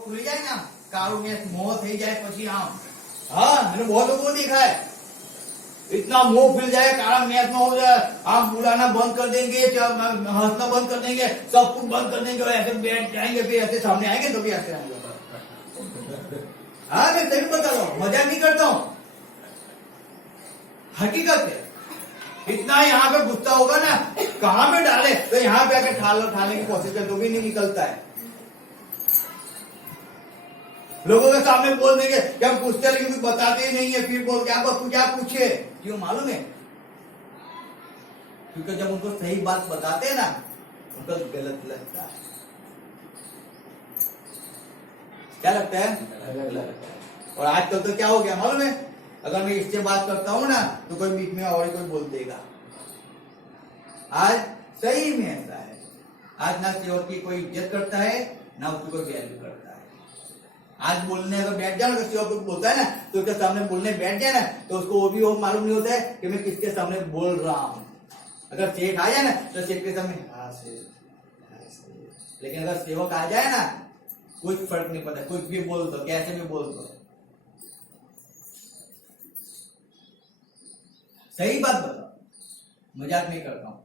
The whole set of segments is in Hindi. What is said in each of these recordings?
खुली जाए ना कारू में मोह થઈ જાય પછી આમ हाँ मैंने बहुत लोगों को देखा है इतना मुंह फिल जाए काला मैच में हो जाए आप बुलाना बंद कर देंगे हंसना बंद कर देंगे सब कुछ बंद कर देंगे और ऐसे बैठ जाएंगे फिर ऐसे सामने आएंगे तो भी ऐसे आएंगे हाँ मैं सही बता रहा हूँ मजाक नहीं करता हूँ हकीकत है इतना यहाँ पे गुस्सा होगा ना कहाँ पे डाले तो यहाँ पे आके ठालने की कोशिश कर तो भी नहीं निकलता है लोगों के सामने बोल देंगे कि हम पूछते हैं लेकिन बताते ही नहीं है फिर बोल क्या पूछे क्यों मालूम है क्योंकि जब उनको सही बात बताते हैं ना उनको गलत लगता है क्या लगता है गलत लगता है और आजकल तो क्या हो गया मालूम है अगर मैं इससे बात करता हूं ना तो कोई बीच में और कोई बोल देगा आज सही में ऐसा है आज ना सेवक की कोई इज्जत करता है ना उसकी कोई वैल्यू करता है आज बोलने अगर बैठ जाओ सेवक कुछ बोलता है ना तो उसके सामने बोलने बैठ जाए ना तो उसको वो भी वो मालूम नहीं होता है कि मैं किसके सामने बोल रहा हूं अगर सेठ आ जाए ना तो सेठ के सामने हाँ सेठ लेकिन अगर सेवक आ जाए ना कुछ फर्क नहीं पड़ता कुछ भी बोल दो कैसे भी बोल दो सही बात बताओ मजाक नहीं करता हूं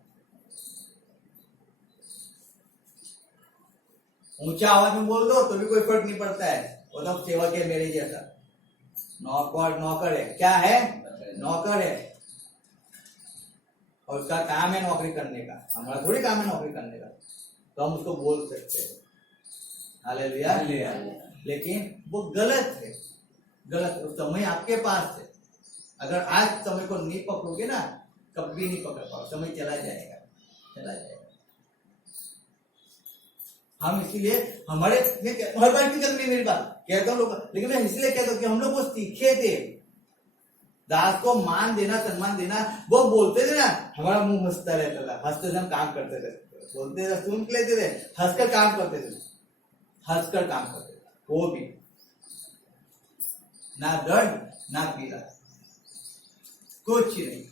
ऊंचा आवाज में बोल दो तो भी कोई फर्क नहीं पड़ता है वो तो सेवक है मेरे जैसा नौकर है क्या है नौकर है और उसका काम है नौकरी करने का हमारा थोड़ी काम है नौकरी करने का तो हम उसको बोल सकते हैं हालेलुया लेकिन वो गलत है गलत समय आपके पास है अगर आज समय को नहीं पकड़ोगे ना कभी नहीं पकड़ पाओ समय चला जाएगा हम इसीलिए हमारे हर बार की चल रही मेरी बात कहता हूँ लोग लेकिन मैं इसलिए कहता हूँ कि हम लोग वो सीखे थे दास को मान देना सम्मान देना वो बोलते थे ना हमारा मुंह हंसता रहता था हंसते थे हम काम करते थे बोलते थे सुन लेते थे हंसकर काम करते थे वो भी ना दर्द ना पीड़ा कुछ नहीं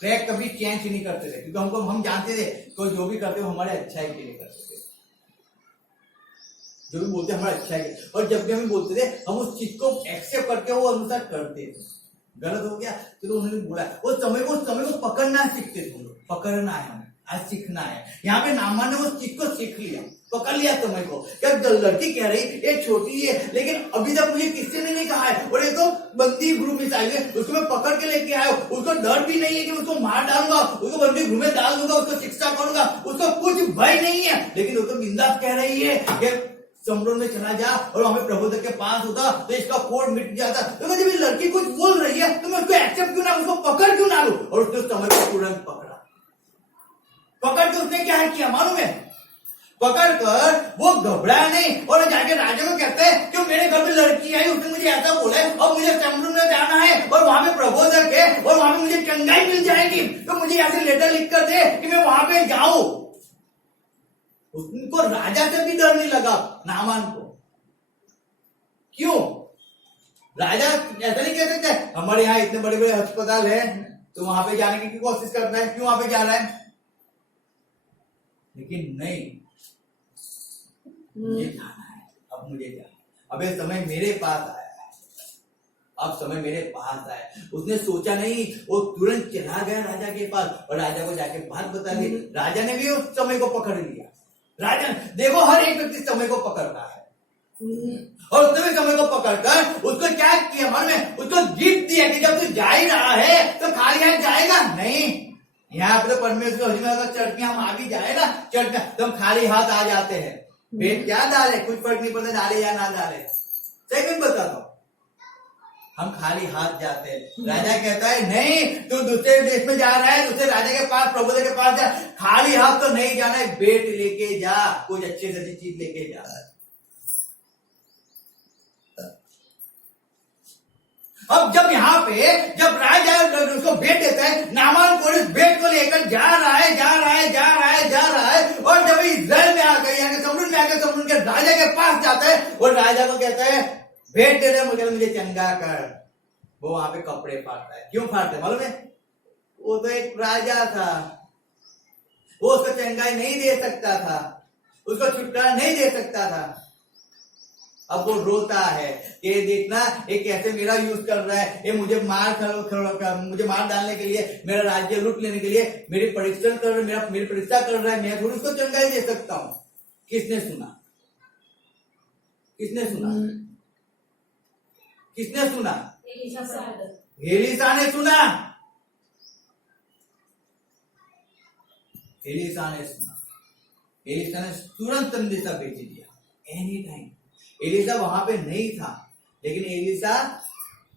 ट्रैक कभी चेंज नहीं करते थे क्योंकि हमको हम जानते थे कोई जो भी करते हो हमारे अच्छाई के लिए करते थे जो भी बोलते हमारा अच्छाई के और जब भी हम बोलते थे हम उस चीज को एक्सेप्ट करके वो अनुसार करते थे गलत हो गया तो उन्होंने बोला वो समय को पकड़ना सीखते थे पकड़ना है आज सीखना है यहाँ पे नामा ने उस चीज को सीख लिया पकड़ लिया समय को क्या लड़की कह रही ये छोटी है लेकिन अभी तक मुझे किसी ने नहीं कहा है और ये तो बंदी ग्रुप मिसाइल है उसको मैं पकड़ के लेके आया उसको डर भी नहीं है कि उसको मार डालूंगा उसको बंदी ग्रुप में डाल दूंगा उसको शिक्षा करूंगा उसको कुछ भय नहीं है लेकिन वो तो बिंदास कह रही है कि समरोन में चला जा और हमें प्रबोधक के पास होता तो इसका कोड मिट जाता तो जब ये लड़की कुछ बोल रही है तो मैं उसको एक्सेप्ट क्यों ना उसको पकड़ क्यों ना लूं और उसने समय को तुरंत पकड़ के उसने क्या किया मालूम है पकड़ कर वो घबराया नहीं और जाके राजा को कहते हैं कि मेरे घर में लड़की आई उसने मुझे ऐसा बोला है और मुझे समरून में जाना है और वहां पे प्रबोधक है और वहां पे मुझे चंगाई मिल जाएगी तो मुझे ऐसे लेटर लिख कर दे कि मैं वहां पे जाऊं उनको राजा से भी डर नहीं लगा नामान को क्यों राजा ऐसा नहीं कह सकते हमारे यहाँ इतने बड़े बड़े अस्पताल है तो वहां पे जाने की कोशिश करना है क्यों वहां पे जा रहा है लेकिन नहीं मुझे जाना है अब मुझे जाना अब ये समय मेरे पास आया है अब समय मेरे पास आया उसने सोचा नहीं वो तुरंत चला गया राजा के पास और राजा को जाके बात बता दी राजा ने भी उस समय को पकड़ लिया राजा देखो हर एक व्यक्ति समय को पकड़ता है और उसने भी समय को पकड़कर उसको क्या किया मालूम है उसको गिफ्ट दिया कि जब तू जा ही रहा है तो खाली हाथ जाएगा नहीं यहाँ पे तो परमेश्वर चर्च में हम आगे जाएगा चर्च में तो हम खाली हाथ आ जाते हैं भेंट क्या डाले कुछ फर्क नहीं पड़ता डाले या ना डाले सही में बताता हूँ हम खाली हाथ जाते हैं राजा कहता है नहीं तू दूसरे देश में जा रहा है दूसरे राजा के पास प्रभुदेव के पास जा खाली हाथ तो नहीं जाना है भेंट लेके जा कुछ अच्छी से अच्छी चीज लेके जा रहा है अब जब यहाँ पे जब राजा उसको भेंट देता है नामान को इस भेंट को लेकर जा रहा है और जब इस्राएल में आ गए यहाँ के समरून में आकर समरून के राजा के पास जाता है और राजा को कहता है भेंट दे रहे मुझे चंगा कर वो वहां पे कपड़े फाड़ता है क्यों फाड़ता है मालूम है वो तो एक राजा था वो उसको चंगाई नहीं दे सकता था उसको छुटकारा नहीं दे सकता था। अब वो रोता है कि देखना ये कैसे मेरा यूज कर रहा है, ये मुझे मुझे मार डालने के लिए, मेरा राज्य लूट लेने के लिए मेरी परीक्षा कर रहा है, मेरी परीक्षा कर रहा है, मैं थोड़ी उसको चंगाई दे सकता हूं। किसने सुना? किसने सुना? किसने सुना? एलीशा ने सुना। एलीशा ने सुना। एलीशा ने तुरंत संदेशा भेज दिया। एनी टाइम एलीशा वहां पे नहीं था, लेकिन एलीशा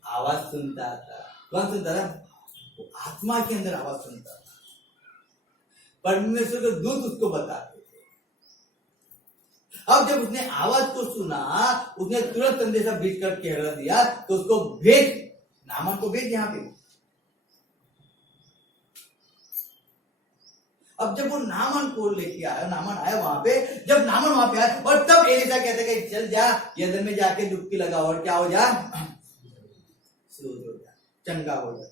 आवाज सुनता था। कौन सुनता था? वो आत्मा के अंदर आवाज सुनता था। परमेश्वर के दूत उसको बताते थे। अब जब उसने आवाज को सुना, उसने तुरंत संदेशा भेज कर कह दिया, तो उसको भेज, नामन को भेज यहां पे। अब जब वो नामन को लेके आया, नामन आया वहां पे, जब नामन वहां पे आया, और तब एलीशा कहते कि चल जा यदन में जाके डुबकी लगा और क्या हो जा, शुद्ध हो जा, चंगा हो जा।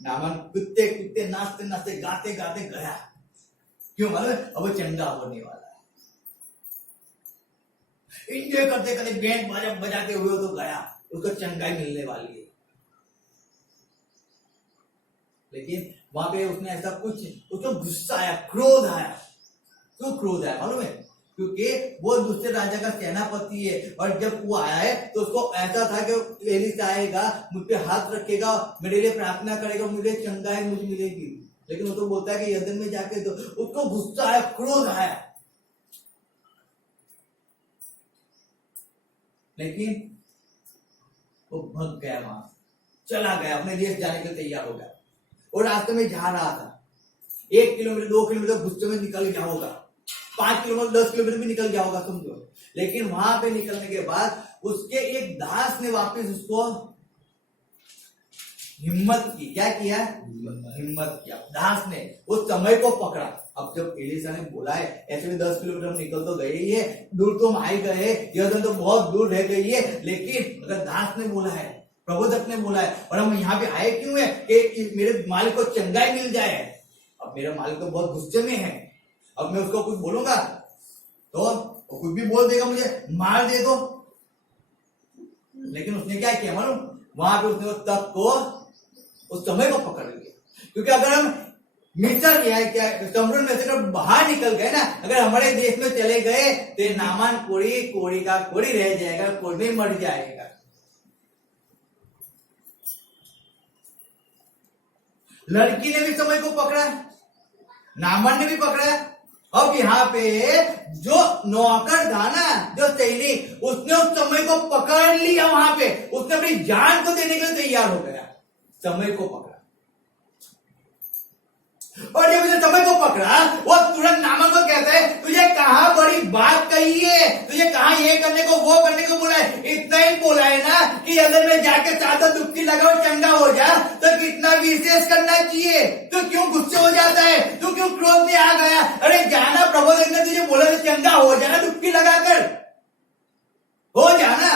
नामन कुत्ते कुत्ते नाचते नाचते गाते गाते गया। क्यों मालूम? अब वो चंगा होने वाला है। एंजॉय करते करते बैंड बाजा बजाते हुए तो गया, उसको चंगाई मिलने वाली है। लेकिन वहां पे उसने ऐसा कुछ, उसको गुस्सा आया, क्रोध आया। क्यों क्रोध आया मालूम है? क्योंकि वो दूसरे राजा का सेनापति है, और जब वो आया है तो उसको ऐसा था कि एलीशा आएगा, मुझ पे हाथ रखेगा, मेरे लिए प्रार्थना करेगा, मुझे चंगाई मुझे मिलेगी। लेकिन वो तो बोलता है कि यदन में जाके, तो उसको गुस्सा आया, क्रोध आया। लेकिन वो भग गया, वहां चला गया, अपने देश जाने के लिए तैयार हो गया। और रास्ते में जा रहा था, 1 किलोमीटर 2 किलोमीटर गुस्से में निकल गया होगा, 5 किलोमीटर 10 किलोमीटर भी निकल गया होगा समझो। लेकिन वहां पे निकलने के बाद उसके एक दास ने वापस उसको हिम्मत की। क्या किया? हिम्मत किया। दास ने उस समय को पकड़ा। अब जब एलीशा ने बोला है, ऐसे में 10 किलोमीटर हम निकल तो गए ही है, दूर तो हम आए गए, यह तो बहुत दूर रह गई है, लेकिन अगर दास ने बोला है, प्रबोधक ने बोला है, और हम यहाँ पे आए क्यों है कि मेरे मालिक को चंगाई मिल जाए। अब मेरा मालिक तो बहुत गुस्से में है, अब मैं उसको कुछ बोलूंगा तो कुछ भी बोल देगा, मुझे मार दे दो। लेकिन उसने क्या किया मालूम? वहां पे उसने उस तक को, उस समय को पकड़ लिया। क्योंकि अगर हम मिस्र क्या समुद्र में से बाहर निकल गए ना, अगर हमारे देश में चले गए तो नामान कोड़ी कोड़ी का कोड़ी रह जाएगा, कोड़ी में मर जाएगा। लड़की ने भी समय को पकड़ा, नामन ने भी पकड़ा। अब यहाँ पे जो नौकर था ना, जो सैनिक, उसने उस समय को पकड़ लिया। वहां पे उसने अपनी जान को देने के लिए तैयार हो गया, समय को पकड़ा। और जब उसने समय को पकड़ा, वो तुरंत नामन को कहता है, तुझे कहां बड़ी बात कही है, तुझे कहां ये करने को वो करने को बोला है। इतना ही बोला है ना कि अगर मैं जाके चादर डुबकी लगाओ चंगा हो जा, तो कितना विशेष करना चाहिए। तो क्यों गुस्से हो जाता है? तो क्यों क्रोध में आ गया? अरे जाना, प्रबोधक ने तुझे बोला चंगा हो जाना, डुबकी लगाकर हो जाना।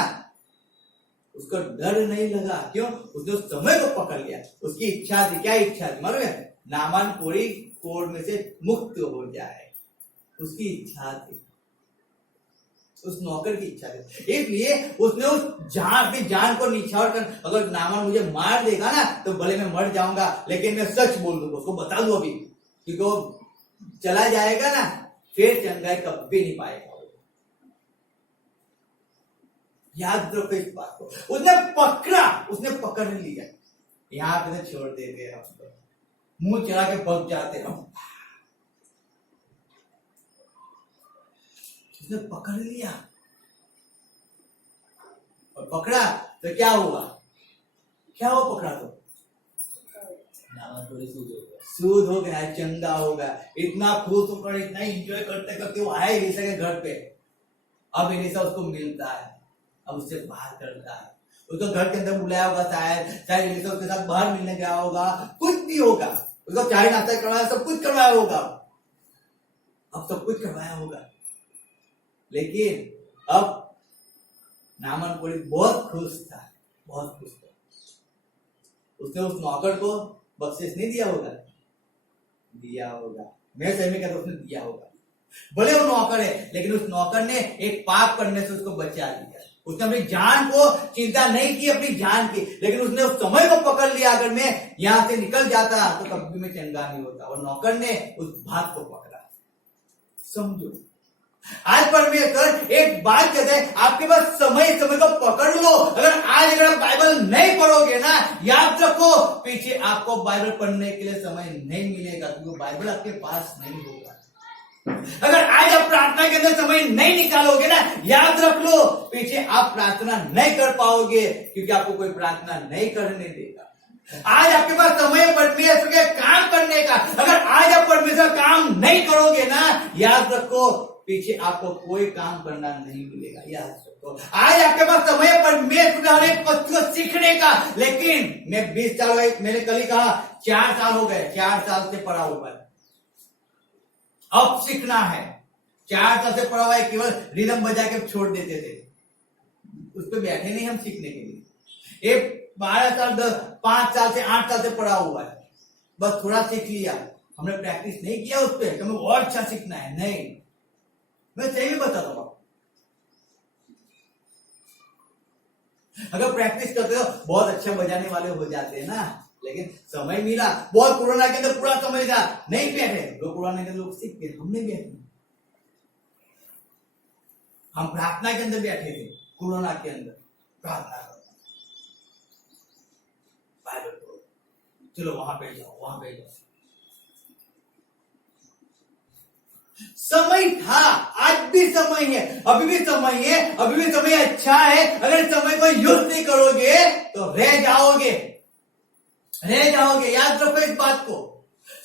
उसको डर नहीं लगा। क्यों? उसने उस समय को पकड़ लिया। उसकी इच्छा थी। क्या इच्छा थी मालूम है? नामान कोड़ी कोड़ में से मुक्त हो जाए, उसकी इच्छा थी, उस नौकर की इच्छा थी। इसलिए उसने उस जान को निछावर कर, अगर नामान मुझे मार देगा ना तो भले मैं मर जाऊंगा, लेकिन मैं सच बोल दूंगा, उसको बता दूं अभी, क्योंकि वो चला जाएगा ना, फिर चंगाई कभी नहीं पाएगा। याद रखो इस बात को। उसने पकड़ा, उसने पकड़ लिया। यहां पे छोड़ देते हम, मुंह चला के भग जाते हम। उसने पकड़ लिया और पकड़ा तो क्या हुआ? क्या हुआ? पकड़ा तो थोड़ी सूद हो गया, चंगा हो गया। इतना खुश होकर, इतना एंजॉय करते करते वो आया एलीशा के घर पे। अब एलीशा उसको मिलता है, अब उससे बात करता है, उसको घर के अंदर बुलाया होगा, शायद एलीशा उसके साथ बाहर मिलने गया होगा, कुछ भी होगा, उसको चाय नाश्ता करवाया, सब कुछ करवाया होगा। अब सब कुछ करवाया होगा, लेकिन अब नामान कोड़ी बहुत खुश था, बहुत खुश था। उसने उस नौकर को बख्शिश नहीं दिया होगा, दिया होगा। मैं सही में कहता, उसने दिया होगा। भले वो नौकर है, लेकिन उस नौकर ने एक पाप करने से उसको बचा लिया। उसने अपनी जान को चिंता नहीं की, अपनी जान की, लेकिन उसने उस समय को पकड़ लिया। अगर मैं यहां से निकल जाता तो कभी मैं चंगा नहीं होता, और नौकर ने उस बात को पकड़ा। समझो, आज परमेश्वर एक बात कहते हैं, आपके पास समय को पकड़ लो। अगर आप बाइबल नहीं पढ़ोगे ना, याद रखो पीछे आपको बाइबल पढ़ने के लिए समय नहीं मिलेगा, क्योंकि बाइबल आपके पास नहीं होगा। अगर आज आप प्रार्थना के अंदर समय नहीं निकालोगे ना, याद रख लो पीछे आप प्रार्थना नहीं कर पाओगे, क्योंकि आपको कोई प्रार्थना नहीं करने देगा। आज आपके पास समय परमेश्वर के काम करने का, अगर आज आप परमेश्वर काम नहीं करोगे ना, याद रखो पीछे आपको कोई काम करना नहीं मिलेगा। याद रखो, आज आपके पास समय परमेश्वर हर एक वस्तु को सीखने का, लेकिन मैं 20 साल, मैंने कल ही कहा 4 साल हो गए, 4 साल से पढ़ा हुआ है, अब सीखना है। 4 साल से पढ़ा हुआ है, केवल रिदम बजा के छोड़ देते थे, उस पर बैठे नहीं हम सीखने के लिए। एक 12 साल 5 साल से 8 साल से पढ़ा हुआ है, बस थोड़ा सीख लिया, हमने प्रैक्टिस नहीं किया उस पर, हमें और अच्छा सीखना है। नहीं, मैं सही भी बताता हूं, अगर प्रैक्टिस करते हो बहुत अच्छा बजाने वाले हो जाते हैं ना, लेकिन समय मिला, बहुत कोरोना के अंदर पूरा समय था, नहीं बैठे लोग, कोरोना के अंदर लोग सीख गए, हम नहीं बैठे, हम प्रार्थना के अंदर बैठे थे। कोरोना के अंदर प्रार्थना करना, बाइबल पढ़ो, चलो वहां पे जाओ, वहां पे जाओ। समय था, आज भी समय है, अभी भी समय है, अभी भी समय अच्छा है। अगर इस समय को यूज नहीं करोगे तो रह जाओगे, रह जाओगे। याद रखो इस बात को,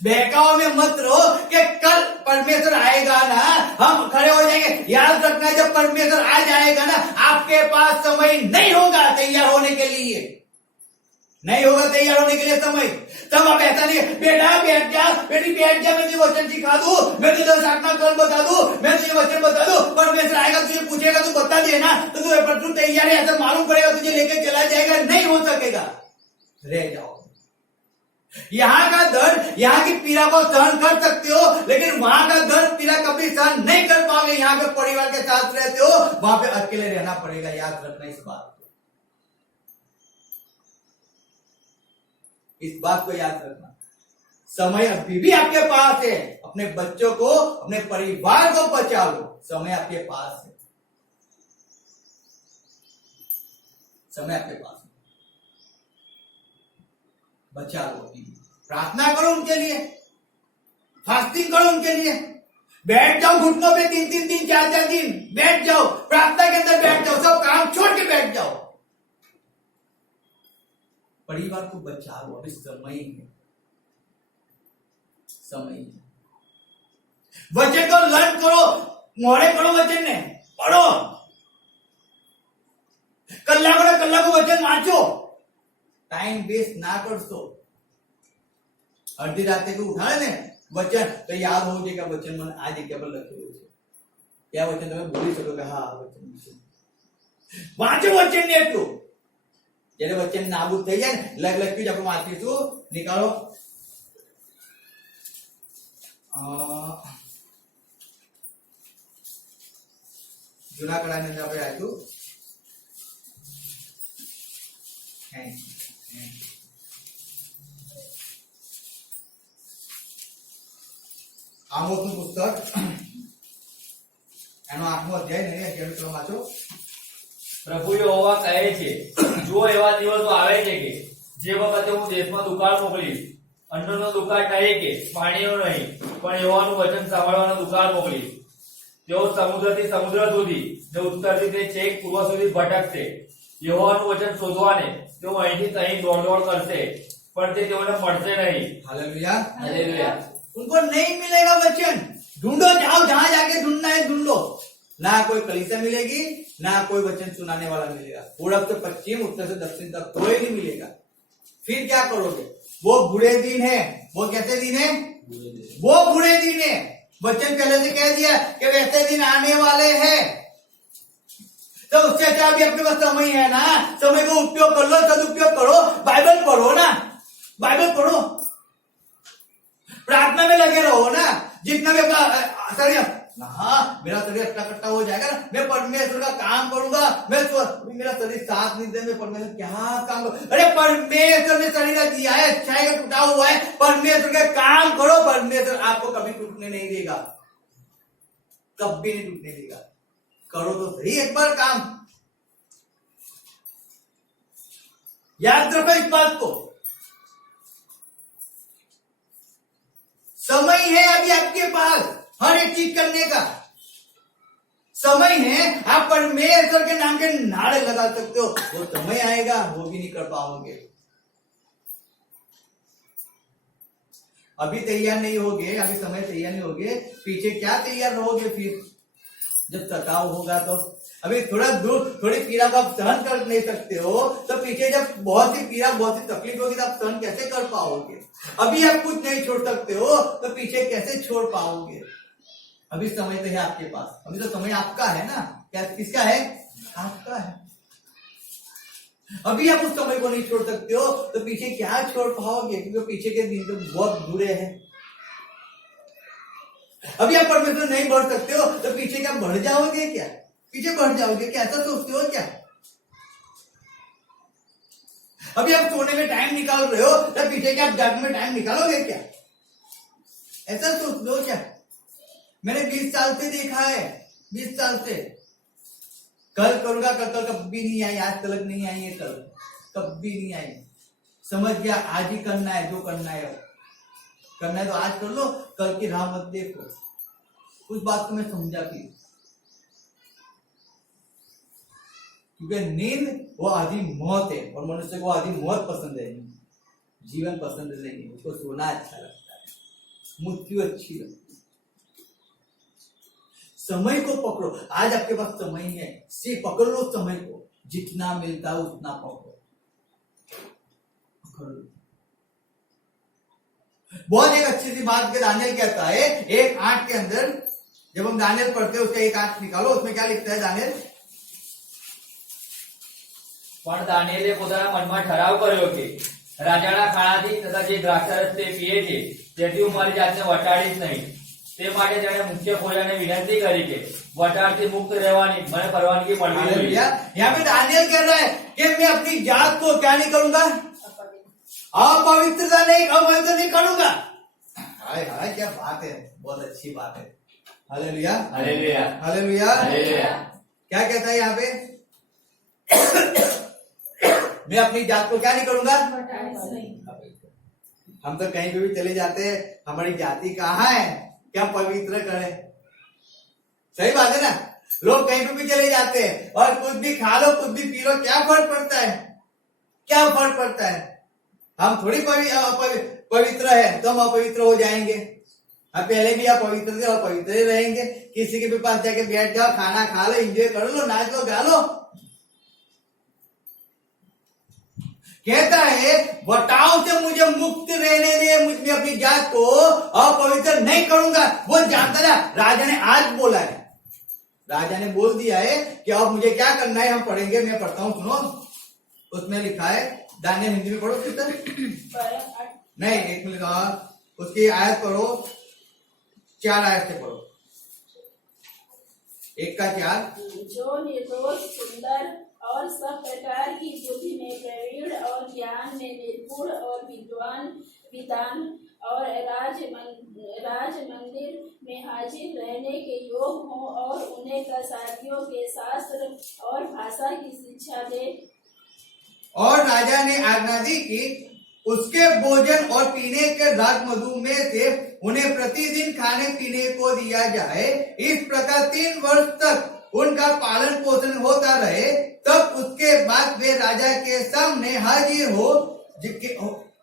बहकाव में मत रहो कि कल परमेश्वर आएगा ना हम खड़े हो जाएंगे। याद रखना, जब परमेश्वर आ जाएगा ना, आपके पास समय नहीं होगा तैयार होने के लिए, नहीं होगा तैयार होने के लिए समय। तब आप ऐसा नहीं, बेटा बैठ जा, बेटी बैठ जा, मैं तुझे वचन सिखा दूं, मैं तुझे साधना कर बता दूं, मैं तुझे वचन बता दूं। परमेश्वर आएगा, तुझे पूछेगा, तू बता देना, तो तू तैयार है ऐसा मालूम पड़ेगा, तुझे लेके चला जाएगा, नहीं हो सकेगा, रह जाओ। यहाँ का दर्द, यहाँ की पीड़ा को सहन कर सकते हो, लेकिन वहां का दर्द पीड़ा कभी सहन नहीं कर पाओगे। यहाँ पे परिवार के साथ रहते हो, वहां पे अकेले रहना पड़ेगा। याद रखना इस बात को, इस बात को याद रखना। समय अभी भी आपके पास है, अपने बच्चों को, अपने परिवार को बचा लो, समय आपके पास है, समय आपके पास है, बचा लो। प्रार्थना करो उनके लिए, फास्टिंग करो उनके लिए, बैठ जाओ घुटनों पे 3-3 दिन, 4-4 दिन बैठ जाओ, प्रार्थना के अंदर बैठ जाओ, सब काम छोड़ के बैठ जाओ, परिवार को बचा लो। अभी समय है, समय है। वचन को लर्न करो, मोहरे करो, वचन ने पढ़ो, कल्ला को वचन वांचो, टाइम वेस्ट ना करसो। अर्धी रात को उठा ने वचन तो याद हो जाएगा, वचन मन आज जग्या पर लखेલું છે, क्या वचन તમે ભૂલી શકો કે હા વચન વાંચો, वचन ने એટલું जયારે वचन नाबूद થઈ જાય ને, લખ્યું જ આપણે વાંચીશું, निकालो। જૂના કળાની અંદર આપણે રાખ્યું આમોસનું પુસ્તક, એનો 8મો અધ્યાય ને 11મો ક્રમ વાંચો। પ્રભુ યહોવા કહે છે, જો એવા દિવસો આવે છે કે જે વખતે હું દેશમાં દુકાળ મોકલીશ, અન્નનો દુકાળ નહીં કે પાણીનો નહીં, પણ યહોવાનું વચન સાંભળવાનો દુકાળ મોકલીશ। તેઓ સમુદ્રથી સમુદ્ર સુધી ને ઉત્તરથી તે છેક પૂર્વ સુધી ભટકશે। યહોવાનું વચન શોધવાને તેઓ અહીંથી તહીં દોડ કરશે, પણ તે તેઓને મળશે નહીં। Hallelujah, hallelujah. उनको नहीं मिलेगा वचन, ढूंढो, जाओ जहां जाके ढूंढना है ढूंढो, ना कोई कलीसिया मिलेगी, ना कोई वचन सुनाने वाला मिलेगा। पूरब से पश्चिम, उत्तर से दक्षिण तक कोई नहीं मिलेगा। फिर क्या करोगे? वो बुरे दिन है, वो कैसे दिन है? वो बुरे दिन है। वचन पहले से कह दिया कि वैसे दिन आने वाले हैं, तो उससे अच्छा अभी अपने पास समय है ना, समय को उपयोग कर लो, सदुपयोग करो, बाइबल पढ़ो ना, बाइबल पढ़ो, प्रार्थना में लगे रहो ना, जितना भी हाँ, मेरा शरीर अट्टा कट्टा हो जाएगा ना, मैं परमेश्वर का काम करूंगा, मेरा शरीर साथ नहीं दे, मैं परमेश्वर क्या काम करूं? अरे परमेश्वर ने शरीर दिया है, अच्छाई का टूटा हुआ है, परमेश्वर का काम करो, परमेश्वर आपको कभी टूटने नहीं देगा, कभी नहीं टूटने देगा। करो तो सही एक बार काम। याद रखो इस बात को, समय है अभी आपके पास हर एक चीज करने का समय है। आप परमेश्वर के नाम के नारे लगा सकते हो, वो समय आएगा वो भी नहीं कर पाओगे। अभी तैयार नहीं होगे, अभी समय तैयार नहीं होगे, पीछे क्या तैयार रहोगे फिर जब थकाव होगा तो? अभी थोड़ा दूर थोड़ी पीड़ा को आप सहन कर नहीं सकते हो, तो पीछे जब बहुत ही पीड़ा बहुत ही तकलीफ होगी तो आप सहन कैसे कर पाओगे? अभी आप कुछ नहीं छोड़ सकते हो तो पीछे कैसे छोड़ पाओगे? अभी समय तो है आपके पास, अभी तो समय आपका है ना। क्या किसका है? आपका है। अभी आप उस समय को नहीं छोड़ सकते हो तो पीछे क्या छोड़ पाओगे? क्योंकि पीछे के दिन तो बहुत बुरे हैं। अभी आप परमेश्वर नहीं बढ़ सकते हो तो पीछे क्या बढ़ जाओगे? क्या पीछे बढ़ जाओगे क्या? ऐसा सोचते हो क्या? अभी आप सोने में टाइम निकाल रहे हो तो पीछे क्या आप जागने में टाइम निकालोगे क्या? ऐसा सोच लो क्या? मैंने 20 साल से देखा है, 20 साल से। कल करूंगा, कल कभी नहीं आई, आज तलक नहीं आई है, कल कभी नहीं आई। समझ गया, आज ही करना है, जो करना है करना है तो आज कर लो, कल की राह मत देखो। उस बात को मैं समझा कि क्योंकि नींद वो आधी मौत है और मनुष्य को आधी मौत पसंद है, जीवन पसंद नहीं। उसको सोना अच्छा लगता है, मृत्यु अच्छी लगती है। समय को पकड़ो, आज आपके पास समय है, से पकड़ लो समय को, जितना मिलता है उतना पकड़ो। बहुत एक अच्छी सी बात के दानियल कहता है, 1:8 के अंदर जब हम दानियल पढ़ते हैं उसका 1:8 निकालो, उसमें क्या लिखता है दानियल? પણ દાનિયેલે પોતાના મનમાં ઠરાવ કર્યો કે રાજાના ખાણાથી તથા જે દ્રાક્ષારસ તે પીએ છે તેથી હું મારી જાતને વટાડીશ નહીં। તે માટે તેણે મુખ્ય ખોજાને વિનંતી કરી કે વટાડથી મુક્ત રહેવાની મને પરવાનગી મળવી જોઈએ। यहाँ पे दानियल कह रहा है कि मैं अपनी जात को क्या नहीं करूंगा? अपवित्रता नहीं, अपवित्र नहीं करूंगा। हाय हाय, क्या बात है, बहुत अच्छी बात है। Hallelujah hallelujah hallelujah hallelujah. क्या कहता है यहाँ पे? मैं अपनी जात को क्या नहीं करूंगा? हम तो कहीं पे भी चले जाते हैं, हमारी जाति कहाँ है, क्या पवित्र करें? सही बात है ना। लोग कहीं पे भी चले जाते हैं और कुछ भी खा लो, कुछ भी पी लो, क्या फर्क पड़ता है? क्या फर्क पड़ता है? हम थोड़ी पवित्र है तो हम अपवित्र हो जाएंगे। हम पहले भी आप पवित्र थे और पवित्र ही रहेंगे। किसी के भी पास जाके बैठ जाओ, खाना खा लो, एंजॉय कर लो, नाच लो, गा लो। कहता है वटाव से मुझे मुक्त रहने दे, मुझे अपनी जात को अपवित्र नहीं करूंगा। वो जानता था, राजा ने आज बोला है, राजा ने बोल दिया है कि अब मुझे क्या करना है, हम पढ़ेंगे। मैं पढ़ता हूं, सुनो। उसमें लिखा है, दानियल हिंदी में पढ़ो कितना नहीं, एक मिनट, उसकी आयत पढ़ो, 4 आयत से पढ़ो, 1 का 4। जो निर्दोष, सुंदर और सब प्रकार की बुद्धि में प्रवीण और ज्ञान में निपुण और विद्वान और राज मंदिर में हाजिर रहने के योग हों और उन्हें कसाईयों के शास्त्र और भाषा की शिक्षा दे। और राजा ने आज्ञा दी कि उसके भोजन और पीने के राग मधु में से उन्हें प्रतिदिन खाने पीने को दिया जाए। इस प्रकार 3 वर्ष तक उनका पालन पोषण होता रहे। तब उसके बाद वे राजा के सामने हाजिर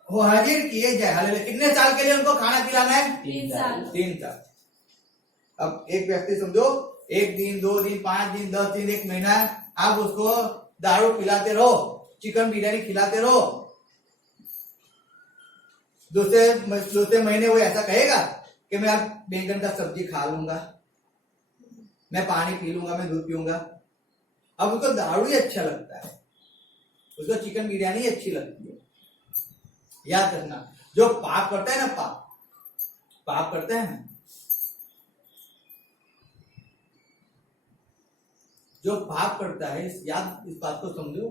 हाजिर किए जाए। हालेलुया। कितने साल के लिए उनको खाना खिलाना है? 3 साल। 3 साल। अब एक व्यक्ति समझो, 1 दिन, 2 दिन, 5 दिन, 10 दिन, 1 महीना आप उसको दारू पिलाते रहो, चिकन बिरयानी खिलाते रहो। दूसरे महीने वो ऐसा कहेगा कि मैं अब बैंगन का सब्जी खा लूंगा, मैं पानी पी लूंगा, मैं दूध पीऊंगा। अब उसको दारू ही अच्छा लगता है, उसको चिकन बिरयानी अच्छी लगती है। याद रखना, जो पाप करता है ना, पाप करता है ना, जो पाप करता है, इस बात को समझो,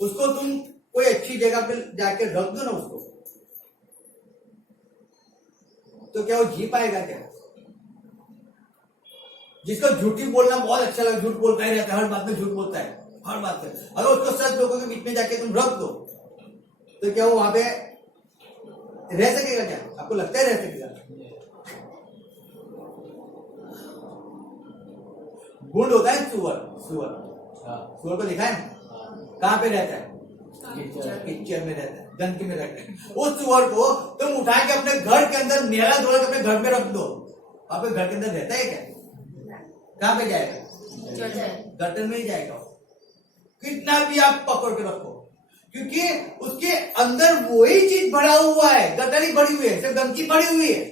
उसको तुम कोई अच्छी जगह पे जाके रख दो ना उसको, तो क्या वो जी पाएगा क्या? जिसको झूठी बोलना बहुत अच्छा लगता है, झूठ बोलता ही रहता है, हर बात में झूठ बोलता है, हर बात में, अगर उसको सच लोगों के बीच में जाके तुम रख दो तो क्या वो वहां पे रह सकेगा क्या? आपको लगता है रह सकेगा? गुंड होता है सुअर, सुअर को दिखा है? कहाँ पे रहता है? किचन में रहता है, गंदगी में रहता है। उस सुअर को तुम उठा के अपने घर के अंदर नेला धोला के अपने घर में रख दो, वहां पे घर के अंदर रहता है क्या? कहाँ पे जाएगा? गटर में ही जाएगा। कितना भी आप पकड़ के रखो, क्योंकि उसके अंदर वही चीज भरा हुआ है, गटर ही भरी हुई है, सिर्फ गंदगी भरी हुई है।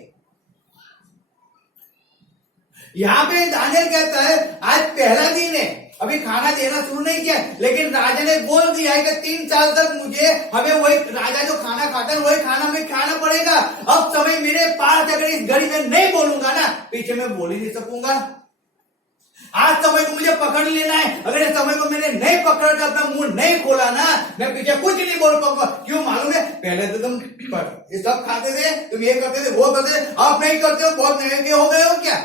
यहाँ पे दानियल कहता है आज पहला दिन है, अभी खाना देना शुरू नहीं किया, लेकिन राजा ने बोल दिया है कि 3 साल तक हमें वही राजा जो खाना खाता है वही खाना हमें खाना पड़ेगा। अब समय मेरे पास, अगर इस घड़ी में नहीं बोलूंगा ना, पीछे में बोल ही नहीं सकूंगा। आज समय को मुझे पकड़ लेना है, अगर इस समय को मैंने नहीं पकड़ के अपना मुंह नहीं खोला ना, मैं पीछे कुछ नहीं बोल पाऊंगा। क्यों मालूम है? पहले तो तुम ये सब खाते थे, तुम ये करते थे, वो करते थे, आप नहीं करते हो, बहुत महंगे हो गए हो क्या?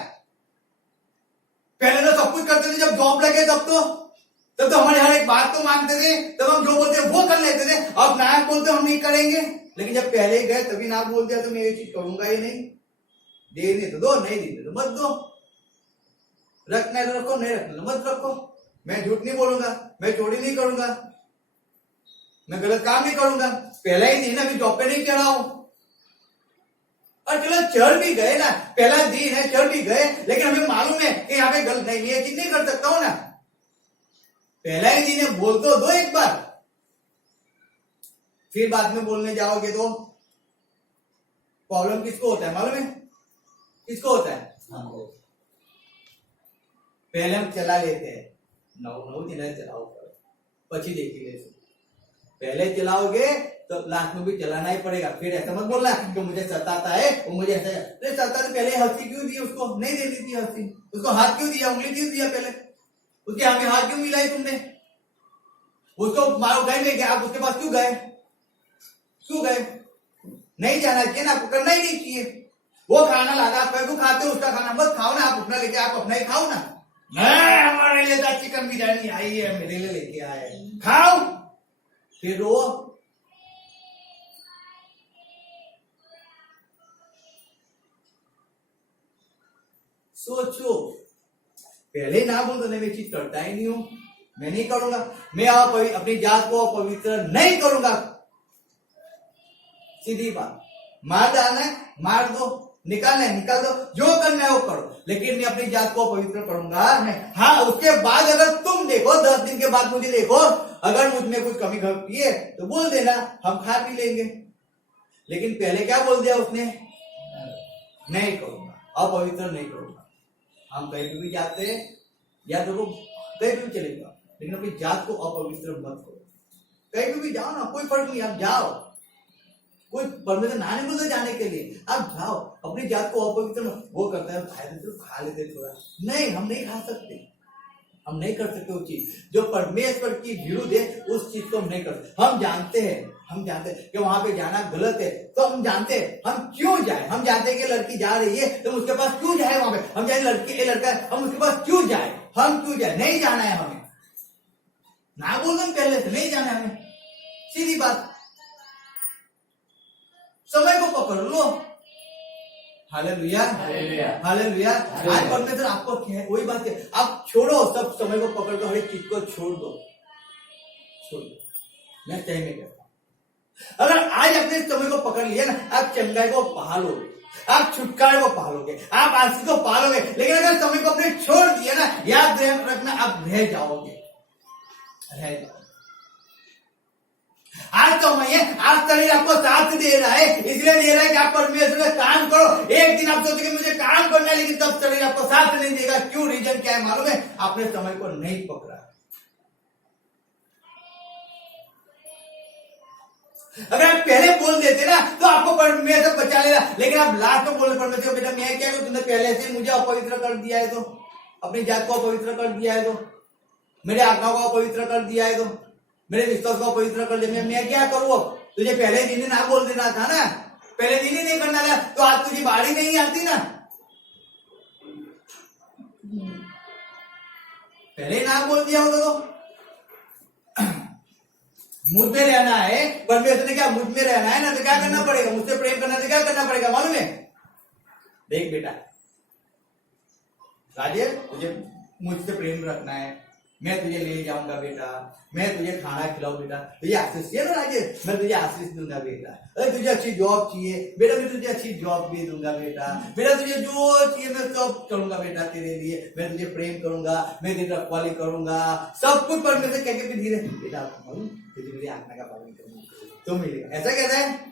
पहले तो सब कुछ करते थे, जब जॉब लगे तब तो हमारे हर एक बात को मानते थे, तब हम जो बोलते वो कर लेते थे। अब ना बोलते हम नहीं करेंगे, लेकिन जब पहले गए तभी ना बोल दिया तो मैं ये चीज करूंगा ही नहीं। देने तो दो, नहीं देने तो मत दो, रखना है तो रखो, नहीं रखना तो मत रखो। मैं झूठ नहीं बोलूंगा, मैं चोरी नहीं करूंगा, मैं गलत काम नहीं करूंगा। पहला ही दिन अभी जॉब पे नहीं चढ़ा हूं, और चलो चढ़ भी गए ना, पहला दिन है, चढ़ भी गए, लेकिन हमें मालूम है कि यहाँ पे गलत नहीं, ये चीज नहीं कर सकता हूं ना। पहला ही दिन है, बोल तो दो एक बार, फिर बाद में बोलने जाओगे तो प्रॉब्लम किसको होता है मालूम है? किसको होता है? पहले हम चला लेते हैं, 9 दिन चलाओ, पची देखी ले, पहले चलाओगे तो लास्ट में भी चलाना ही पड़ेगा। फिर ऐसा मत बोलना कि मुझे सताता है, वो मुझे ऐसा सताता, तो पहले हंसी क्यों दी उसको? नहीं देनी थी हंसी, उसको हाथ क्यों दिया, उंगली क्यों दिया, पहले उसके हमें हाथ क्यों मिलाई तुमने? उसको मारो गए में गया, आप उसके पास क्यों गए? क्यों गए? नहीं जाना चाहिए ना, आपको करना ही नहीं चाहिए। वो खाना लाना, आप क्यों खाते हो? उसका खाना मत खाओ ना, आप अपना लेके आप अपना ही खाओ ना। नहीं, हमारे लिए तो चिकन बिरयानी आई है, मेरे लिए लेके आए, खाओ। फिर वो सोचो, पहले ना बोल दो, नहीं मैं चीज करता ही नहीं हूं, मैं नहीं करूंगा, मैं अपनी जात को पवित्र नहीं करूंगा। सीधी बात, मार डालना है मार दो, निकालना है निकाल दो, जो करना है वो करो, लेकिन मैं अपनी जात को पवित्र करूंगा नहीं। हाँ, उसके बाद अगर तुम देखो, 10 दिन के बाद मुझे देखो, अगर मुझ में कुछ कमी घटी है तो बोल देना, हम खा पी लेंगे। लेकिन पहले क्या बोल दिया उसने? नहीं करूंगा, अपवित्र नहीं करूंगा। हम कहीं पे भी जाते हैं या तो कहीं पे भी चलेगा, लेकिन अपनी जात को अपवित्र मत करो। कहीं पे भी जाओ ना, कोई फर्क नहीं, आप जाओ, कोई परमिशन ना नहीं मिलता जाने के लिए, आप जाओ, अपनी जात को अपवित्र वो करता है, खा लेते थोड़ा, नहीं हम नहीं खा सकते, हम नहीं कर सकते वो चीज जो परमेश्वर की विरुद्ध है, उस चीज को हम नहीं करते। हम जानते हैं कि वहां पे जाना गलत है, तो हम जानते हैं हम क्यों जाए। हम जानते हैं कि लड़की जा रही है तो उसके पास क्यों जाए, वहां पे हम जाए लड़की लड़का हम उसके पास क्यों जाए, हम क्यों जाए? नहीं जाना है हमें, ना बोल दो पहले से, नहीं जाना है हमें, सीधी बात। समय को पकड़ लो। Hallelujah, hallelujah. आज परमेश्वर आपको वही बात है, आप छोड़ो सब, समय को पकड़ दो, हर एक चीज को छोड़ दो, मैं सही में कहता हूं। अगर आज अपने समय को पकड़ लिया ना, आप चंगाई को पालोगे, आप छुटकारे को पालोगे, आप आशीष को पालोगे। लेकिन अगर समय को अपने छोड़ दिया ना, याद रखना आप रह जाओगे, रह जाओगे। आज समय है, आज शरीर आपको साथ दे रहा है, इसलिए दे रहा है कि आप परमेश्वर का काम करो। एक दिन आप सोचेंगे मुझे काम करना है, लेकिन तब शरीर आपको साथ नहीं देगा। क्यों? रीजन क्या है मालूम है? आपने समय को नहीं पकड़ा। अगर आप पहले बोल देते ना तो आपको परमेश्वर बचा लेगा, लेकिन आप लास्ट में बोले परमेश्वर बेटा मैं क्या करूं, तुमने पहले से मुझे अपवित्र कर दिया है, तो अपनी जात को अपवित्र कर दिया है तो, मेरे आज्ञाओं को अपवित्र कर दिया है तो, मेरे विश्वास को अपवित्र कर दिया, मैं क्या करूँ अब? तुझे पहले दिन ही ना बोल देना था ना, पहले दिन ही नहीं करना था तो आज तुझे बाड़ी नहीं आती ना, पहले ना बोल दिया होता तो। मुझ में रहना है, परमेश्वर ने क्या मुझ में रहना है ना, तो क्या करना पड़ेगा? मुझसे प्रेम करना तो क्या करना पड़ेगा मालूम है? देख बेटा राजेश, तुझे मुझसे प्रेम रखना है, मैं तुझे ले जाऊंगा बेटा, मैं तुझे खाना खिलाऊं बेटा, तुझे आशीष चाहिए ना राजेश, मैं तुझे आशीष दूंगा बेटा। अरे तुझे अच्छी जॉब चाहिए बेटा, मैं तुझे अच्छी जॉब भी दूंगा बेटा। बेटा तुझे जो चाहिए मैं सब करूंगा बेटा तेरे लिए, मैं तुझे प्रेम करूंगा, मैं तेरी रखवाली करूंगा, सब कुछ। परमेश्वर कह के धीरे बेटा तुझे मेरी आज्ञा का पालन करूंगा तो मिलेगा। ऐसा कहता है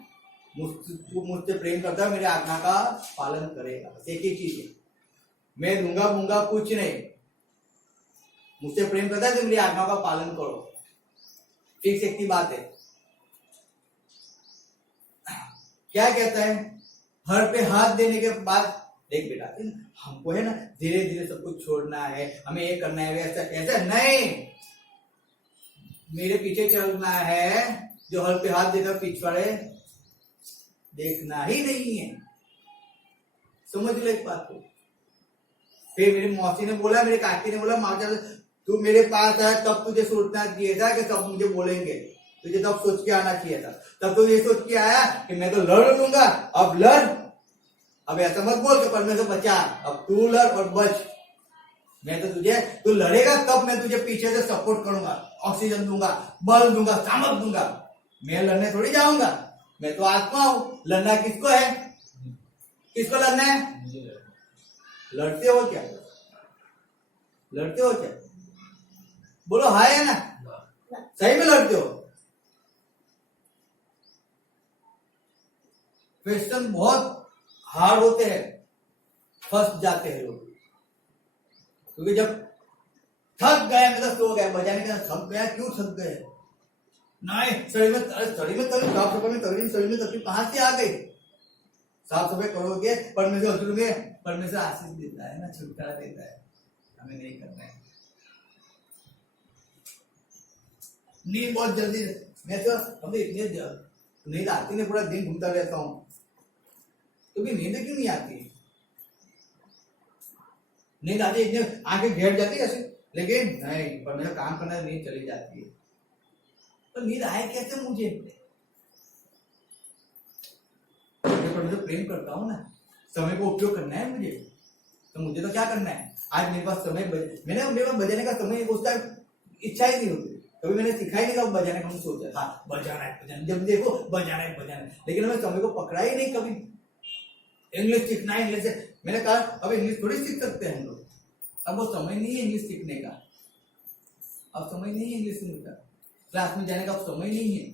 मुझसे प्रेम करता है, मेरे आज्ञा का पालन करेगा। एक ही चीज है, मैं दूंगा कुछ नहीं, मुझसे प्रेम करता है तो मेरी आज्ञाओं का पालन करो। फिक्स एक ही बात है। क्या कहता है? हर पे हाथ देने के बाद देख बेटा, हमको है ना धीरे धीरे सब कुछ छोड़ना है, हमें ये करना है, ऐसा ऐसा नहीं, मेरे पीछे चलना है। जो हर पे हाथ देकर पिछवाड़े देखना ही नहीं है, समझ लो एक बात को। फिर मेरी मौसी ने बोला, मेरे काकी ने बोला, माँ तू मेरे पास है तब तुझे सोचना चाहिए था कि सब मुझे बोलेंगे, तुझे तब सोच के आना चाहिए था। तब तो ये सोच के आया कि मैं तो लड़ लूंगा, अब लड़, अब ऐसा मत बोल के परमेश्वर बचा, अब तू लड़ और बच। मैं तो तुझे, तू लड़ेगा तब मैं तुझे पीछे से सपोर्ट करूंगा, ऑक्सीजन दूंगा, बल दूंगा, सामर्थ दूंगा। मैं लड़ने थोड़ी जाऊंगा, मैं तो आत्मा हूं। लड़ना किसको है? किसको लड़ना है? लड़ते हो क्या? लड़ते हो क्या? बोलो हाय है ना, सही में लड़ते हो? क्वेश्चन बहुत हार्ड होते हैं, फंस जाते हैं लोग, क्योंकि जब थक गया मतलब सो गया, बजाने का थक गया, क्यों थक गए? नहीं, शरीर में तकलीफ, साफ सफाई में तकलीफ, शरीर में तकलीफ कहां से आ गई? साफ सफाई करोगे, परमेश्वर आशीष देता है ना, छुटकारा देता है। हमें नहीं करना है। नींद बहुत जल्दी, मैं तो हमें इतनी नींद आती नहीं, पूरा दिन घूमता रहता हूँ, तो भी नींद क्यों नहीं आती? नींद आती है, आंखें घेर जाती है ऐसे, लेकिन नहीं, परमेश्वर काम करना, नींद चली जाती है। तो नींद आए कैसे मुझे? परमेश्वर प्रेम करता हूँ ना, समय को उपयोग करना है मुझे, तो मुझे तो क्या करना है? आज मेरे पास समय, मेरे पास बजाने का समय, उसका इच्छा ही नहीं होती, कभी मैंने सिखाई नहीं, कब बजाने का मुझे सोचा हाँ बजाना है, जब देखो बजाना है, लेकिन मैं समय को पकड़ा ही नहीं कभी। इंग्लिश सीखना है, इंग्लिश से मैंने कहा अब इंग्लिश थोड़ी सीख सकते हैं हम लोग, अब वो समय नहीं है इंग्लिश सीखने का, अब समय नहीं है इंग्लिश सीखने का, क्लास में जाने का अब समय नहीं है,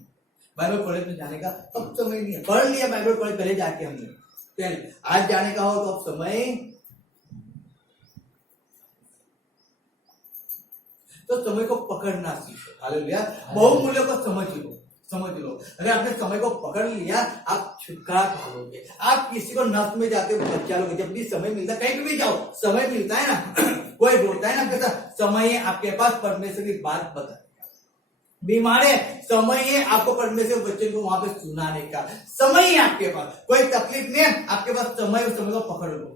बाइबल कॉलेज में जाने का अब समय नहीं है। पढ़ लिया बाइबल कॉलेज पहले जाके हमने, आज जाने का हो तो अब समय, तो समय को पकड़ना सीखो। हालेलुया, बहुमूल्य को समझ लो। अगर आपने समय को पकड़ लिया, आप छुटकारा पालोगे। आप किसी को नष्ट में जाते हो बचा लोगे, जब भी समय मिलता है, कहीं भी जाओ समय मिलता है ना, कोई बोलता है ना आपके साथ, समय है आपके पास परमेश्वर की बात बता, बीमार है समय है आपको परमेश्वर बच्चे को वहां पे सुनाने का, समय है आपके पास, कोई तकलीफ नहीं है आपके पास, समय को पकड़ लो।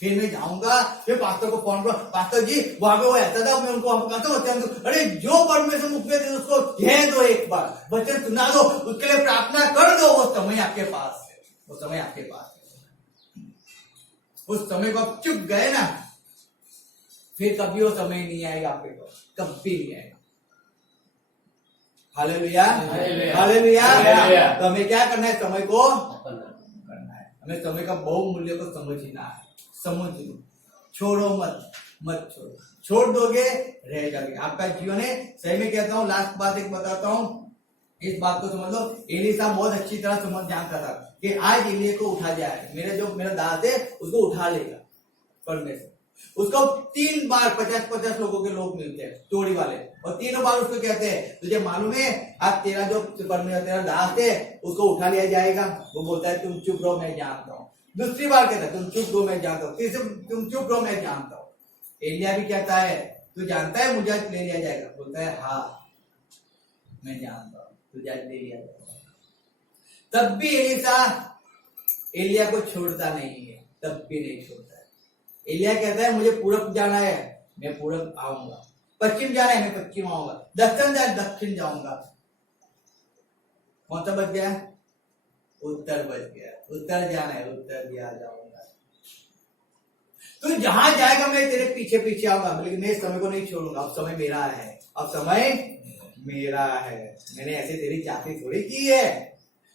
फिर मैं जाऊंगा, फिर पास्टर को फोन करो, पास्टर जी वहां पे वो ऐसा था, मैं उनको वहां पे कहता हूँ, अरे जो परमेश्वर मुख में दे उसको कह दो, एक बार वचन सुना दो, उसके लिए प्रार्थना कर दो। वो समय आपके पास है, वो समय आपके पास है। उस समय को आप चुप गए ना, फिर कभी वो समय नहीं आएगा आपके पास, कभी नहीं आएगा। Hallelujah, hallelujah. तो हमें क्या करना है? समय को करना है, हमें समय का बहुमूल्य को समझना है। समझ लो, छोड़ो मत छोड़ो, छोड़ दोगे रह जाओगे, आपका जीवन है। सही में कहता हूँ, लास्ट बात एक बताता हूँ, इस बात को समझ लो। एलीशा बहुत अच्छी तरह समझ जानता था कि आज एलिया को उठा जाए, मेरा दास है उसको उठा लेगा परमेश्वर। उसको 3 बार 50-50 लोगों के लोग मिलते हैं, चोरी वाले, और तीनों बार उसको कहते हैं तुझे मालूम है आज तेरा जो तेरा दास है उसको उठा लिया जाएगा। वो बोलता है तुम चुप रहो मैं जानता हूँ। दूसरी बार कहता है तुम चुप रहो मैं जानता हूँ। तीसरी तुम चुप रहो मैं जानता हूँ। एलिया भी कहता है तू जानता है मुझे आज ले लिया जाएगा? बोलता है हाँ मैं जानता हूँ तुझे आज ले लिया जाएगा। तब भी एलिसा एलिया को छोड़ता नहीं है, तब भी नहीं छोड़ता है। एलिया कहता है मुझे पूरब जाना है, मैं पूरब आऊंगा। पश्चिम जाना है, मैं पश्चिम आऊंगा। दक्षिण जाए, दक्षिण जाऊंगा। कौन सा बच गया? उत्तर बच गया। उत्तर जाना है, उत्तर भी आ जाऊंगा। तू जहां जाएगा मैं तेरे पीछे पीछे आऊंगा, लेकिन मैं इस समय को नहीं छोड़ूंगा। अब समय मेरा है, अब समय मेरा है। मैंने ऐसे तेरी चाकरी थोड़ी की है,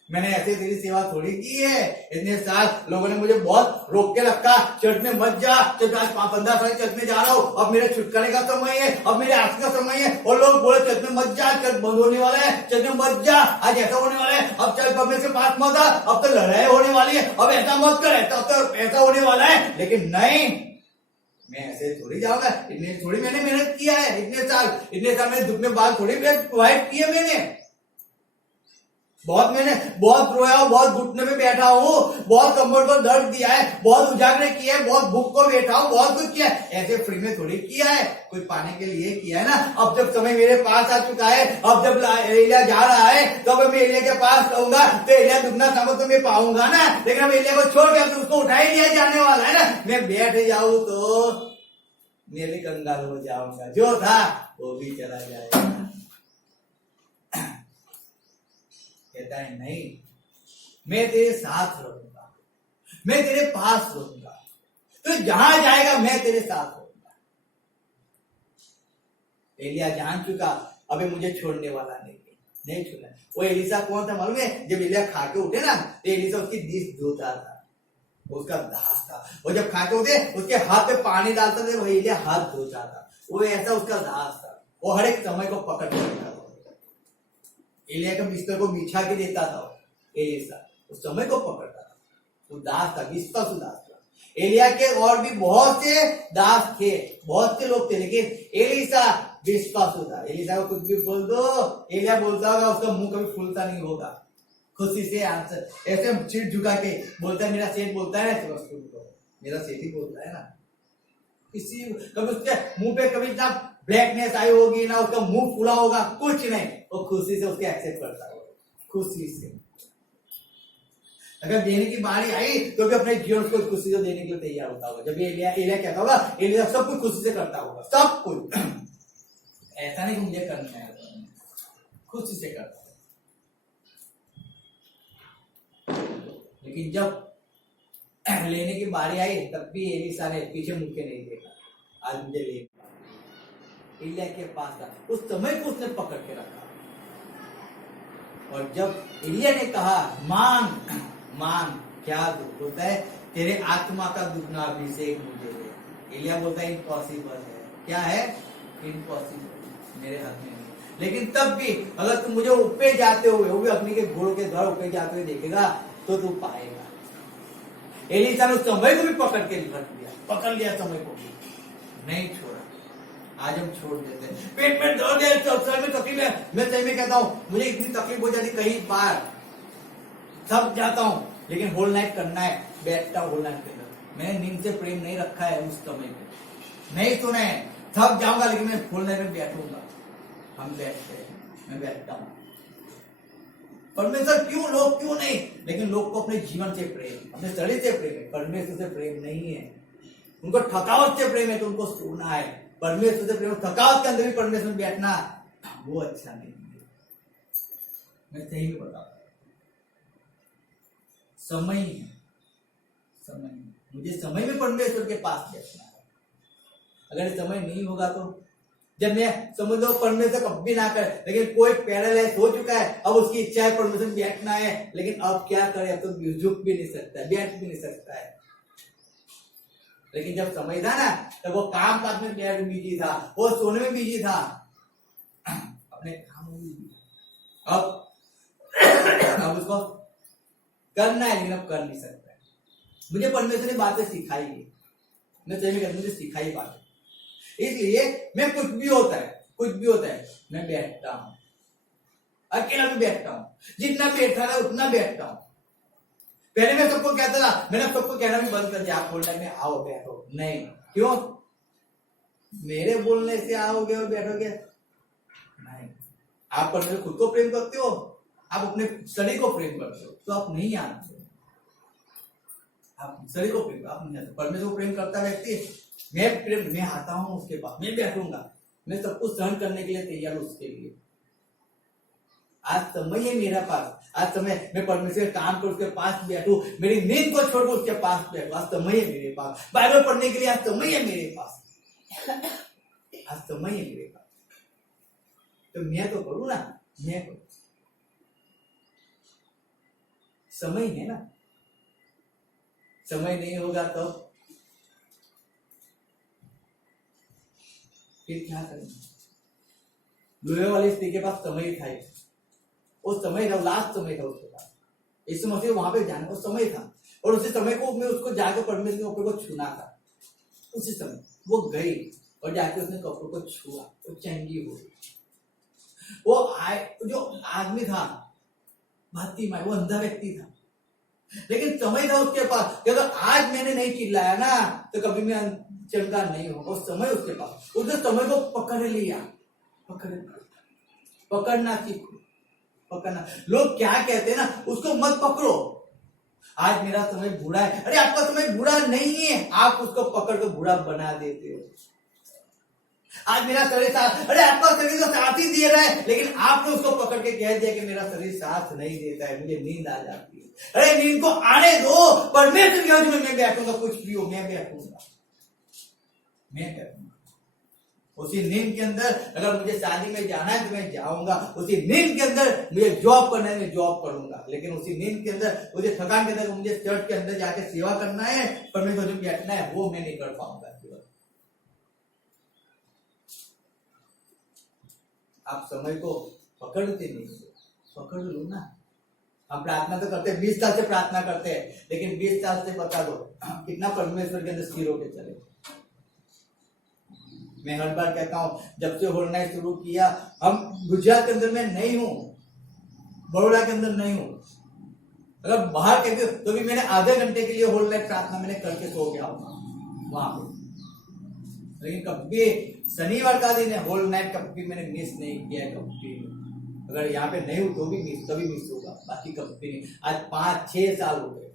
मैंने ऐसे तेरी सेवा थोड़ी की है। इतने साल लोगों ने मुझे बहुत रोक के रखा, चर्च में मत जा, चर्च आज 15 साल चर्च में जा रहा हूँ, अब मेरे छुटकारे का समय है, अब मेरे आज का समय है। और लोग बोले चर्च में मत जा, चर्च बंद होने वाला है, चर्च में मत जा, आज ऐसा होने वाला है, अब चर्च पढ़ने से पास मत आ, अब तो लड़ाई होने वाली है, अब ऐसा मत कर, अब तो ऐसा होने वाला है। लेकिन नहीं, मैं ऐसे थोड़ी जाऊंगा। इतने थोड़ी मैंने मेहनत किया है, इतने साल में दुख में बाल थोड़ी प्रोवाइड किए मैंने। मैंने बहुत रोया हूं, बहुत घुटने में बैठा हूं, बहुत कमर को दर्द दिया है, बहुत उजागरे किया है, बहुत भूख को बैठा हूं, बहुत कुछ किया है। ऐसे फ्री में थोड़ी किया है, कुछ पाने के लिए किया है ना। अब जब समय मेरे पास आ चुका है, अब जब एलिया जा रहा है, तो अब मैं एलिया के पास रहूंगा, तो एलिया दुगना समय तो मैं पाऊंगा ना। लेकिन अब एलिया को छोड़ के उसको उठा ही लिया जाने वाला है ना। मैं बैठ जाऊं तो मैं भी कंगाल हो जाऊंगा, जो था वो भी चला जाएगा। कहता है नहीं, मैं तेरे साथ रहूंगा, मैं तेरे पास रहूंगा, तो जहां जाएगा मैं तेरे साथ रहूंगा। एलिया जान चुका अबे मुझे छोड़ने वाला नहीं छोड़ा। वो एलिसा कौन था मालूम है? जब एलिया खा के उठे ना, तो एलिसा उसकी डिश धोता था, उसका दास था। वो जब खा के उठे उसके हाथ पे पानी डालता था, वही एलिया हाथ धोता था। वो ऐसा उसका दास था, वो हर एक समय को पकड़ लेता था। एलिया के बिस्तर को बिछा के देता था एलिसा, उस समय को पकड़ता था। वो दास था, विश्वासु दास था। एलिया के और भी बहुत से दास थे, बहुत से लोग थे, लेकिन एलिसा विश्वासु था। एलिसा को कुछ भी बोल दो, एलिया बोलता होगा, उसका मुंह कभी फूलता नहीं होगा, खुशी से आंसर ऐसे सिर झुका के बोलता है। मेरा सेठ बोलता है ना, मेरा सेठ ही बोलता है ना। किसी कभी उसके मुंह पे कभी ना ब्लैकनेस आई होगी, ना उसका मुंह फूला होगा, कुछ नहीं। वो खुशी से उसके एक्सेप्ट करता होगा, खुशी से। अगर देने की बारी आई तो भी अपने जीवन को खुशी से देने के लिए तैयार होता होगा। जब एलिया कहता होगा, एलिया सब कुछ खुशी से करता होगा, सब कुछ। ऐसा नहीं कि मुझे करना है, खुशी से करता है। लेकिन जब लेने की बारी आई, तब भी एलिसा ने पीछे मुड़ के नहीं देखा, आज मुझे ले। एलिया के पास था, उस समय को उसने पकड़ के रखा। और जब एलिया ने कहा मांग, क्या दुख होता है? तेरे आत्मा का दुगना अभिषेक मुझे दे। एलिया बोलता है इम्पॉसिबल है। क्या है? इम्पॉसिबल, मेरे हाथ में नहीं। लेकिन तब भी अगर तुम मुझे ऊपर जाते हुए, वो भी अपनी के घोड़ों के द्वारा ऊपर जाते हुए देखेगा, तो तू पाएगा। एलिसा ने उस समय को भी पकड़ के पकड़ लिया, समय को भी नहीं छोड़ा। आज हम छोड़ देते हैं। पेट में दर्द है, सर में तकलीफ है, मैं सही में कहता हूं, मुझे इतनी तकलीफ हो जाती, कई बार थक जाता हूं, लेकिन होल नाइट करना है, बैठता हूं होल नाइट के अंदर। मैंने नींद से प्रेम नहीं रखा है, उस समय पे नहीं सुना है। थक जाऊंगा लेकिन मैं होल नाइट में बैठूंगा। हम बैठते हैं, मैं बैठता हूं। परमेश्वर क्यों, लोग क्यों नहीं? लेकिन लोग को अपने जीवन से प्रेम, अपने शरीर से प्रेम है, परमेश्वर से प्रेम नहीं है। उनको थकावट से प्रेम है, तो उनको सोना है। परमेश्वर से प्रेम, थकावट के अंदर भी परमेश्वर बैठना वो अच्छा नहीं है। मैं सही में बताऊं, समय मुझे समय में परमेश्वर के पास बैठना है। अगर समय नहीं होगा तो जब मैं समझ लो परमेश्वर कभी ना करे, लेकिन कोई पैरालाइज हो चुका है, अब उसकी इच्छा है परमेश्वर बैठना है, लेकिन अब क्या करे? अब तो झुक भी नहीं सकता, बैठ भी नहीं सकता है। लेकिन जब समय था ना, तब वो काम काज में बिजी था, वो सोने में बिजी था, अपने काम में बिजी था। अब उसको करना है, लेकिन अब कर नहीं सकता है। मुझे परमेश्वर ने बातें सिखाई है, मैं सही में मुझे सिखाई बातें, इसलिए मैं कुछ भी होता है मैं बैठता हूं, अकेला भी बैठता हूं। जितना बैठता था उतना बैठता हूं। पहले मैं सबको कहता था, मैंने सबको कहना भी बंद कर दिया, आप बोल रहे में आओ बैठो, नहीं। क्यों? मेरे बोलने से आओगे और बैठोगे नहीं। आप परमेश्वर खुद को प्रेम करते हो, आप अपने शरीर को प्रेम करते हो, तो आप नहीं आते। आप शरीर को प्रेम, आप नहीं आते। परमेश्वर को प्रेम करता व्यक्ति, मैं आता हूं उसके पास, मैं बैठूंगा, मैं सब कुछ सहन करने के लिए तैयार हूं उसके लिए। आज समय है मेरा पास, आज समय मैं परमेश्वर के काम कर उसके पास बैठू, मेरी नींद को छोड़कर उसके पास बैठू। आज समय है मेरे पास बाइबल पढ़ने के लिए, आज समय है मेरे पास, आज समय है मेरे पास, तो मैं तो करूँ ना, मैं करूँ। समय है ना, समय नहीं होगा तो फिर क्या करेंगे। लोहे वाली स्त्री के पास समय था, वो समय था, लास्ट समय था उसके पास। यीशु मसीह वहां पे जाने का समय था, और उसी समय को मैं उसको जाकर परमेश्वर के ऊपर को छूना था। उसी समय वो गई और जाके उसने कपड़ों को छुआ, वो चंगी हो गई। वो जो आदमी था भातीमाई, वो अंधा व्यक्ति था, लेकिन समय था उसके पास कि अगर आज मैंने नहीं चिल्लाया ना तो कभी मैं चंगा नहीं होगा। उस समय उसके पास, उसने समय को पकड़ लिया। पकड़ना सीखो, पकड़ना। लोग क्या कहते हैं ना, उसको मत पकड़ो। आज मेरा समय बुरा है, अरे आपका समय बुरा नहीं है, आप उसको पकड़ कर बुरा बना देते हो। आज मेरा शरीर साथ, अरे आपका शरीर तो साथ ही दे रहा है, लेकिन आपने उसको पकड़ के कह दिया कि मेरा शरीर साथ नहीं देता है, मुझे नींद आ जाती है। अरे नींद को आने दो, परमेश्वर की हौज में मैं बैठूंगा, कुछ भी हो मैं बैठूंगा, मैं बैठूंगा। उसी नींद के अंदर अगर मुझे शादी में जाना है तो मैं जाऊंगा, उसी नींद के अंदर मुझे जॉब करना है मैं जॉब करूंगा, लेकिन उसी नींद के अंदर मुझे थकान के अंदर मुझे चर्च के अंदर जाके सेवा करना है, परमेश्वर में बैठना है, वो मैं नहीं कर पाऊंगा। आप समय को पकड़ते नहीं, पकड़ लो ना। हम प्रार्थना तो करते हैं, 20 साल से प्रार्थना करते हैं, लेकिन 20 साल से बता दो कितना परमेश्वर के अंदर स्थिर होकर चले। मैं हर बार कहता हूं, जब से होल नाइट शुरू किया, हम गुजरात के अंदर में नहीं हूं, बड़ौदा के अंदर नहीं हूं, अगर बाहर के तो भी मैंने आधे घंटे के लिए होल नाइट प्रार्थना मैंने करके सो गया हूं वहां पे। लेकिन कभी शनिवार का दिन है, होल नाइट कभी मैंने मिस नहीं किया है, कभी। अगर यहाँ पे नहीं हूं तो भी तभी मिस होगा, बाकी कभी नहीं। आज 5-6 साल हो गए,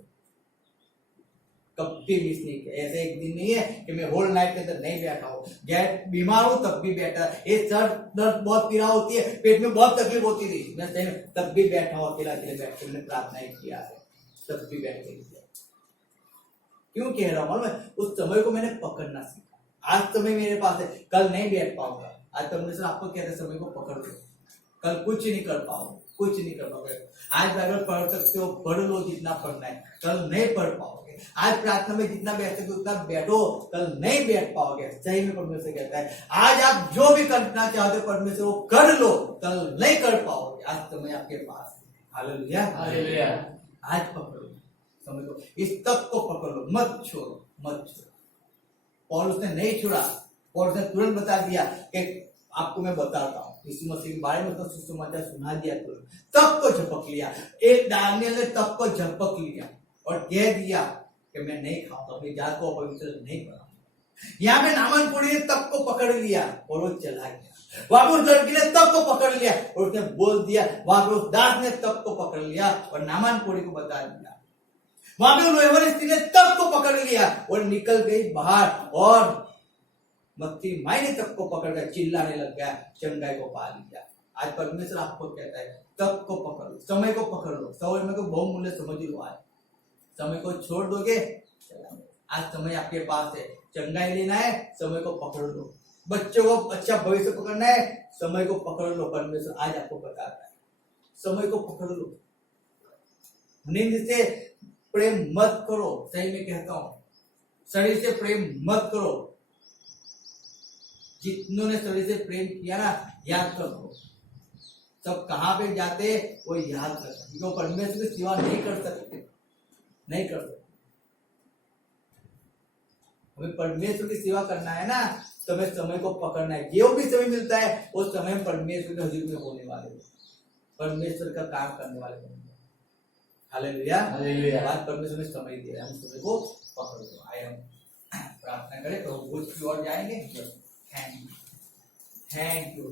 कभी मिस नहीं किया। ऐसे एक दिन नहीं है कि मैं होल नाइट के अंदर नहीं बैठा हूँ। बीमार हूं तब भी बैठा, ये सर दर्द बहुत पीड़ा होती है, पेट में बहुत तकलीफ होती थी, मैं तब भी बैठा हूँ, अकेला बैठ के मैंने प्रार्थना किया है, तब भी बैठ के किया। क्यों कह रहा हूँ, उस समय को मैंने पकड़ना सीखा। आज समय मेरे पास है, कल नहीं बैठ पाऊंगा। आज परमेश्वर आपको कहते हैं समय को पकड़ लो, कल कुछ नहीं कर पाओगे, कुछ नहीं कर पाओगे। आज बाइबल पढ़ सकते हो, पढ़ लो जितना पढ़ना है, कल नहीं पढ़ पाओगे। आज प्रार्थना में जितना बैठ सकते हो उतना बैठो, कल नहीं बैठ पाओगे। सही में परमेश्वर कहता है, आज आप जो भी करना चाहते हो परमेश्वर वो कर लो, कल नहीं कर पाओगे। आज समय आपके पास है। Hallelujah, hallelujah. आज पकड़ो समय को, इस तक को पकड़ लो, मत छोड़ो, मत छोड़ो। पौलुस ने नहीं छोड़ा, पौलुस ने तुरंत बता दिया कि आपको मैं बताता हूँ, यीशु मसीह के बारे में तो सुसमाचार सुना दिया, तुरंत तब को झपक लिया। एक दानियेल ने तब को झपक लिया और कह दिया कि मैं नहीं खाऊंगा, अपनी जात को अपवित्र नहीं बनाऊंगा। यहाँ पे नामान कोड़ी ने तब को पकड़ लिया और वो चला गया। वहां पे उस लड़की ने तब को पकड़ लिया और उसने बोल दिया। वहां पे उस दास ने तब को पकड़ लिया और नामान कोड़ी को बता दिया। वहां पे लोहेवाली स्त्री ने तब को पकड़ लिया और निकल गई बाहर, और मत्ती माई ने तब को पकड़ कर चिल्लाने लग गया, चंगाई को पा लिया। आज परमेश्वर आपको कहता है, तब को पकड़ लो, समय को पकड़ लो। समय को बहुमूल्य समझ लो। आज समय को छोड़ दोगे, आज समय आपके पास है, चंगाई लेना है, समय को पकड़ लो। बच्चों को अच्छा भविष्य पकड़ना है, समय को पकड़ लो। परमेश्वर आज आपको बताता है, समय को पकड़ लो। नींद से प्रेम मत करो, सही में कहता हूं, शरीर से प्रेम मत करो। जितनों शरीर से प्रेम किया ना, याद रखो, सब कहां पे जाते वो याद रखो, क्योंकि परमेश्वर की सेवा नहीं कर सकते, नहीं कर सकते। हमें परमेश्वर की सेवा करना है ना, तो हमें समय को पकड़ना है। जो भी समय मिलता है उस समय परमेश्वर के हजूर में होने वाले, परमेश्वर का काम करने वाले बनेंगे। Hallelujah, hallelujah. आज परमेश्वर ने समय दिया, हम समय को पकड़ लो। आए हम प्रार्थना करें, तो भोज की ओर जाएंगे। Thank you.